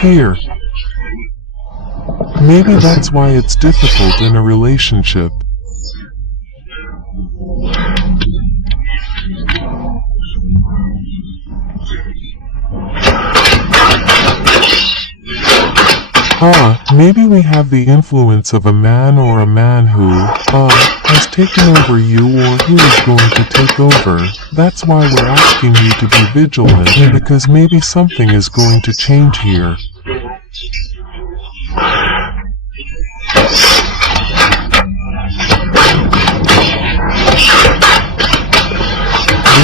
Here. Maybe that's why it's difficult in a relationship. Maybe we have the influence of a man or a man who, has taken over you or who is going to take over. That's why we're asking you to be vigilant, because maybe something is going to change here. There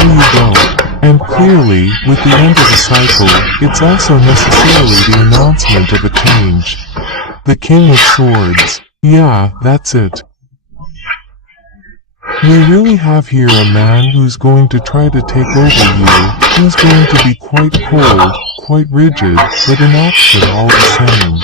you go. And clearly, with the end of the cycle, it's also necessarily the announcement of a change. The King of Swords. Yeah, that's it. We really have here a man who's going to try to take over you, who's going to be quite cold, quite rigid, but an action all the same.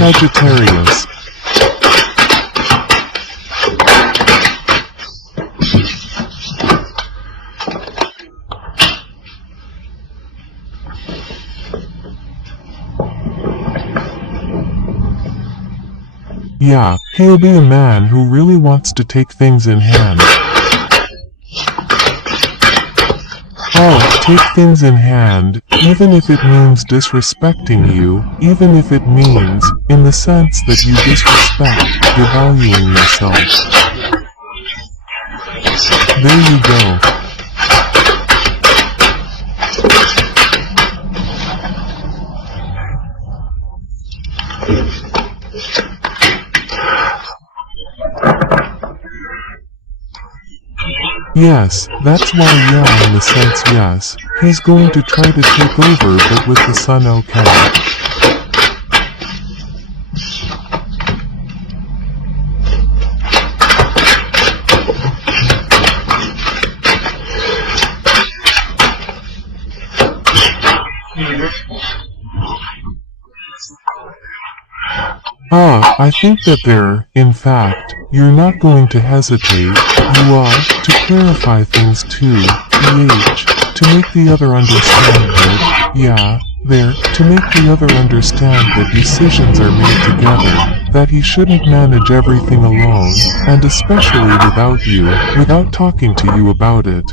Sagittarius. Yeah, he'll be a man who really wants to take things in hand. Take things in hand, even if it means disrespecting you, even if it means, in the sense that you disrespect, devaluing yourself. There you go. Yes, that's why yeah, in the sense yes, he's going to try to take over but with the sun okay. I think that there, in fact, you're not going to hesitate, you are, to clarify things too, to make the other understand that, yeah, there, to make the other understand that decisions are made together, that he shouldn't manage everything alone, and especially without you, without talking to you about it.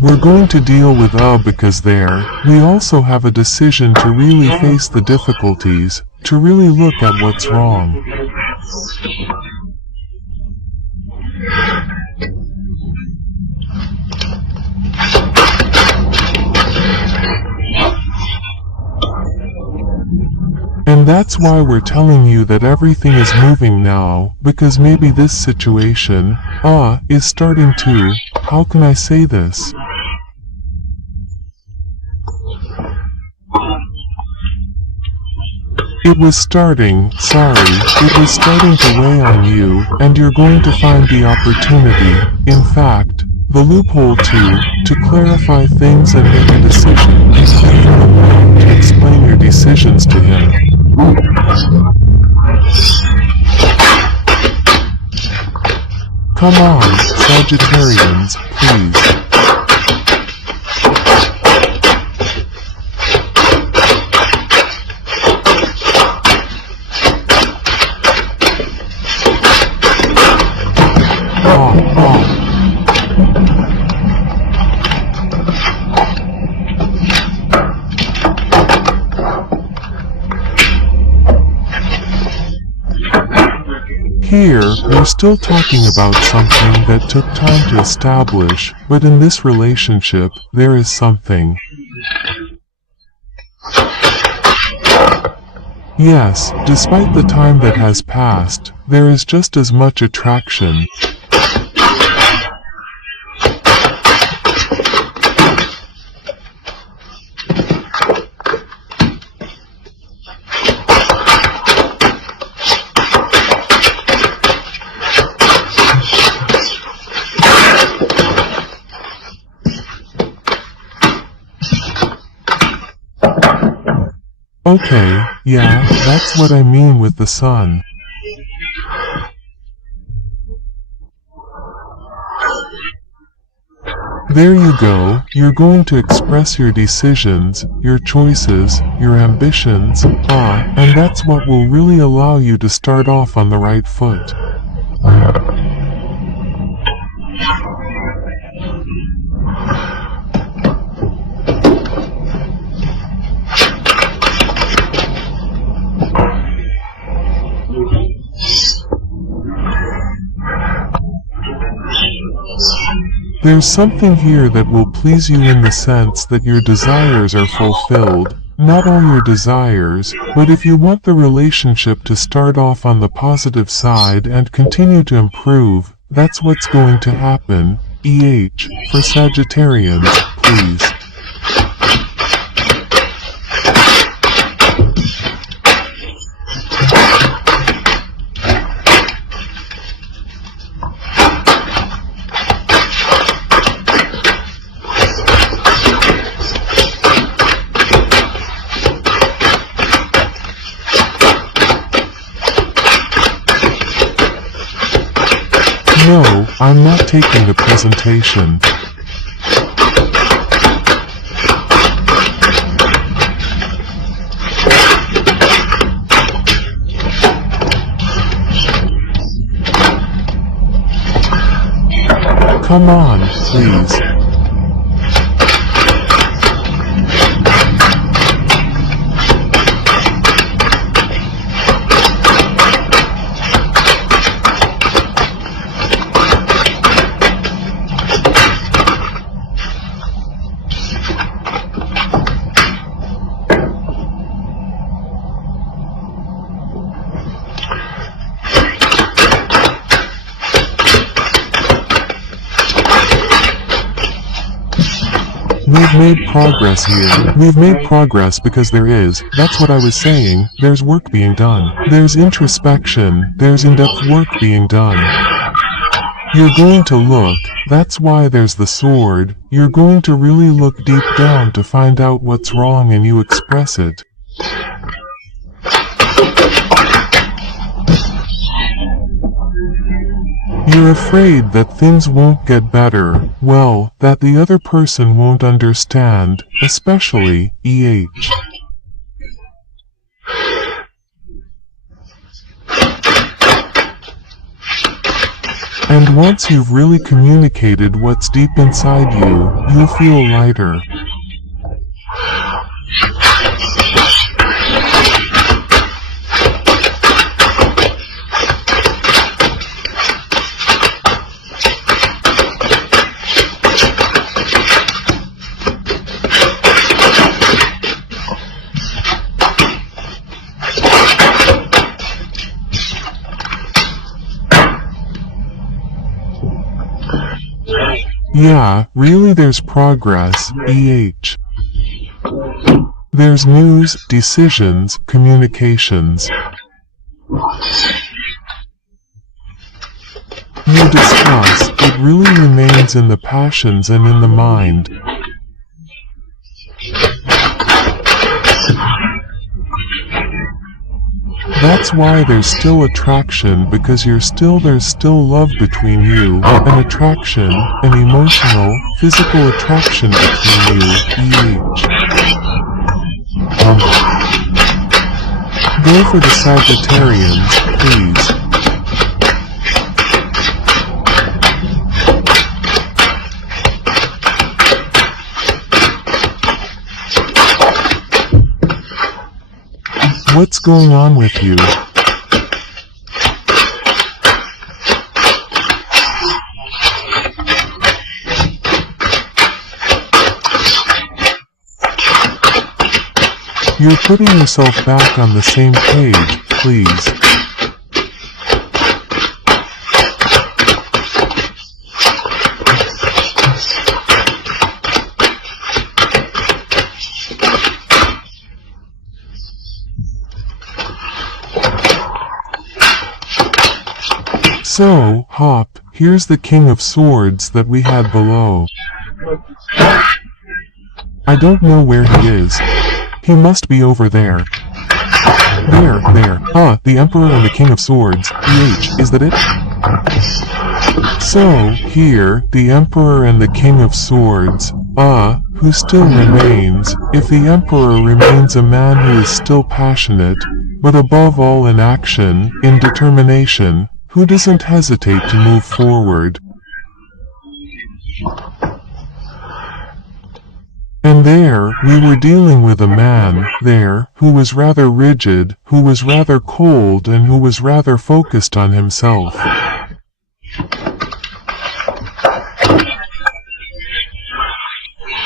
We're going to deal with because there, we also have a decision to really face the difficulties, to really look at what's wrong. And that's why we're telling you that everything is moving now, because maybe this situation, is starting to, how can I say this? It was starting to weigh on you, and you're going to find the opportunity, in fact, the loophole to clarify things and make a decision, and to explain your decisions to him. Come on, Sagittarians, please. Here, we're still talking about something that took time to establish, but in this relationship, there is something. Yes, despite the time that has passed, there is just as much attraction. Okay, yeah, that's what I mean with the sun. There you go, you're going to express your decisions, your choices, your ambitions, and that's what will really allow you to start off on the right foot. There's something here that will please you in the sense that your desires are fulfilled. Not all your desires, but if you want the relationship to start off on the positive side and continue to improve, that's what's going to happen. For Sagittarians, please. No, I'm not taking the presentation. Come on, please. We've made progress here. We've made progress because that's what I was saying, there's work being done. There's introspection, there's in-depth work being done. You're going to look, that's why there's the sword, you're going to really look deep down to find out what's wrong and you express it. You're afraid that things won't get better, well, that the other person won't understand, especially, And once you've really communicated what's deep inside you, you'll feel lighter. Yeah, really there's progress, There's news, decisions, communications. You discuss, it really remains in the passions and in the mind. That's why there's still attraction, because there's still love between you, an attraction, an emotional, physical attraction between you, Go for the Sagittarians, please. What's going on with you? You're putting yourself back on the same page, please. So, Hop, here's the King of Swords that we had below. I don't know where he is. He must be over there. There. Ah, the Emperor and the King of Swords. Is that it? So, here, the Emperor and the King of Swords. Who still remains, if the Emperor remains a man who is still passionate, but above all in action, in determination, who doesn't hesitate to move forward. And there, we were dealing with a man, there, who was rather rigid, who was rather cold, and who was rather focused on himself.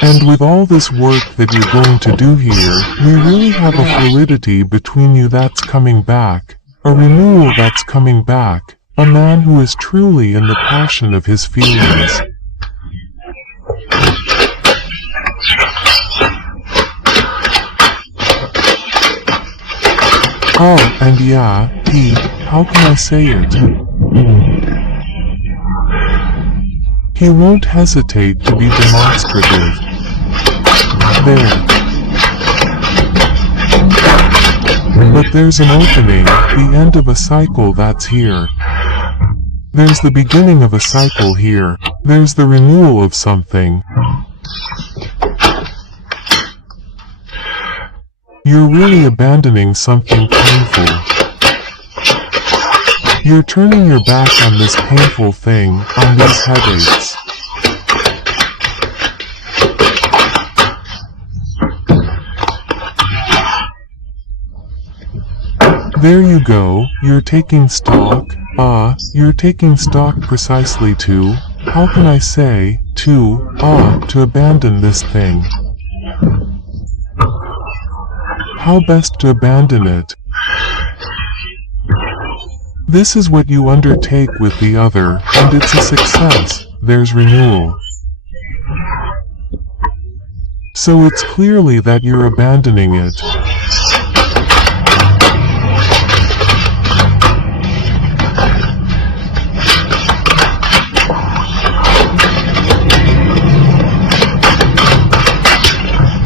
And with all this work that you're going to do here, we really have a fluidity between you that's coming back, a renewal that's coming back, a man who is truly in the passion of his feelings. Oh, and yeah, how can I say it? He won't hesitate to be demonstrative. There. But there's an opening, the end of a cycle that's here. There's the beginning of a cycle here. There's the renewal of something. You're really abandoning something painful. You're turning your back on this painful thing, on these headaches. There you go, you're taking stock, you're taking stock precisely to, how can I say, to abandon this thing. How best to abandon it? This is what you undertake with the other, and it's a success, there's renewal. So it's clearly that you're abandoning it.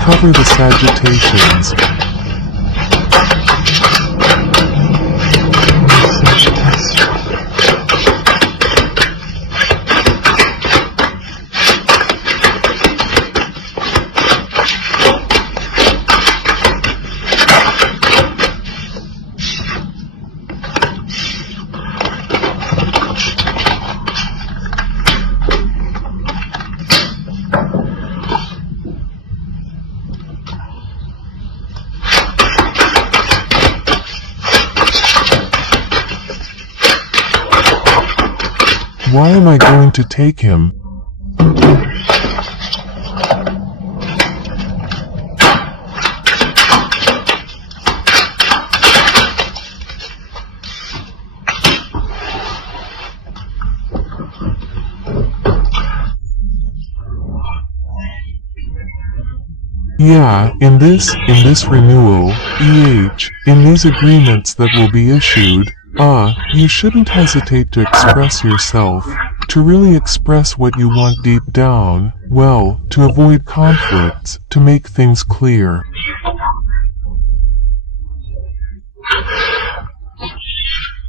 Cover the sagitations. Why am I going to take him? Yeah, in this renewal, in these agreements that will be issued, you shouldn't hesitate to express yourself, to really express what you want deep down, well, to avoid conflicts, to make things clear.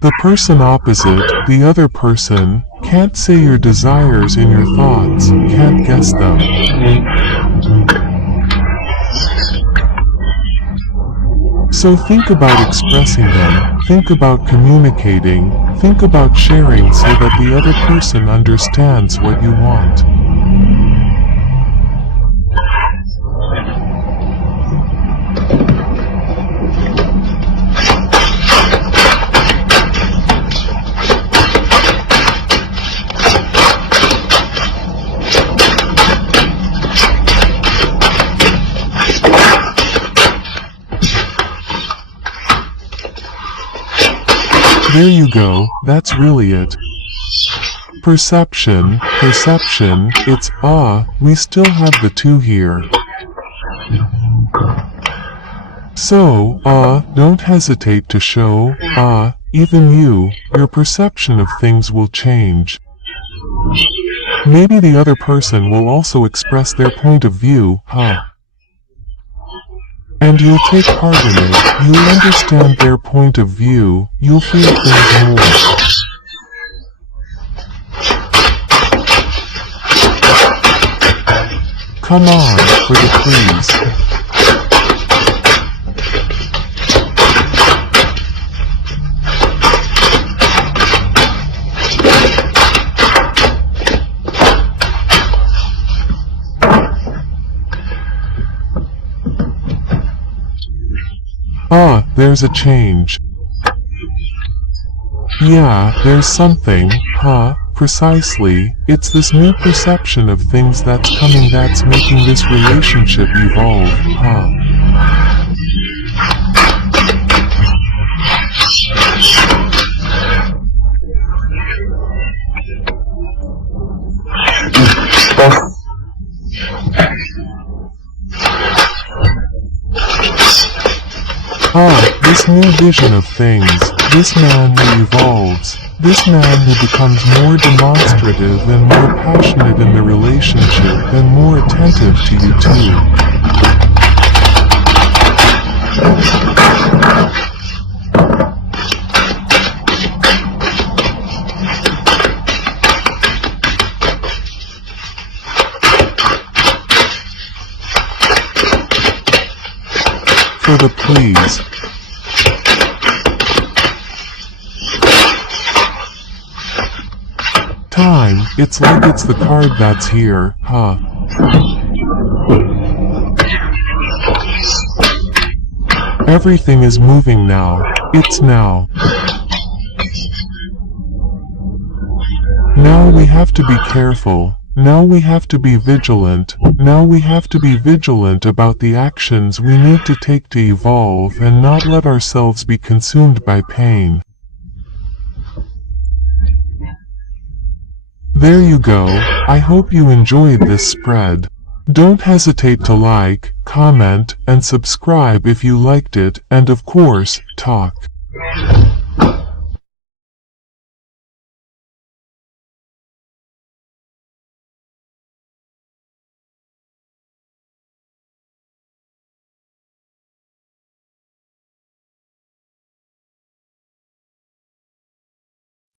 The person opposite, the other person, can't say your desires in your thoughts, can't guess them. So think about expressing them, think about communicating, think about sharing so that the other person understands what you want. There you go, that's really it. Perception, it's we still have the two here. So, don't hesitate to show, even your perception of things will change. Maybe the other person will also express their point of view, And you'll take part in it, you'll understand their point of view, you'll feel things more. Come on, for the please. Ah, there's a change. Yeah, there's something, huh? Precisely, it's this new perception of things that's coming that's making this relationship evolve, huh? Ah, this new vision of things, this man who evolves, this man who becomes more demonstrative and more passionate in the relationship and more attentive to you too. For the please. Time, it's like it's the card that's here, huh? Everything is moving now. It's now. Now we have to be careful. Now we have to be vigilant. Now we have to be vigilant about the actions we need to take to evolve and not let ourselves be consumed by pain. There you go. I hope you enjoyed this spread. Don't hesitate to like, comment, and subscribe if you liked it, and of course, talk.